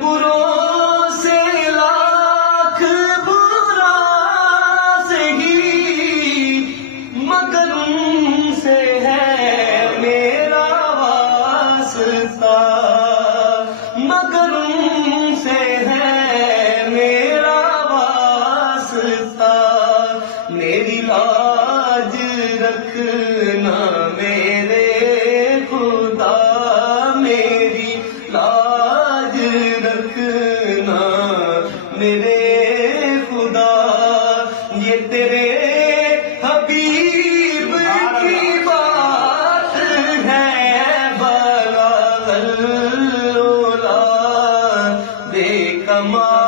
بروں سے لاکھ برا سہی، مگر ان سے ہے میرا واسطہ، مگر ان سے ہے میرا واسطہ، میری لاج رکھنا میرے خدا، میری لاج رکھنا میرے خدا، یہ تیرے حبیب کی بات ہے، بلغ العلا بے کمال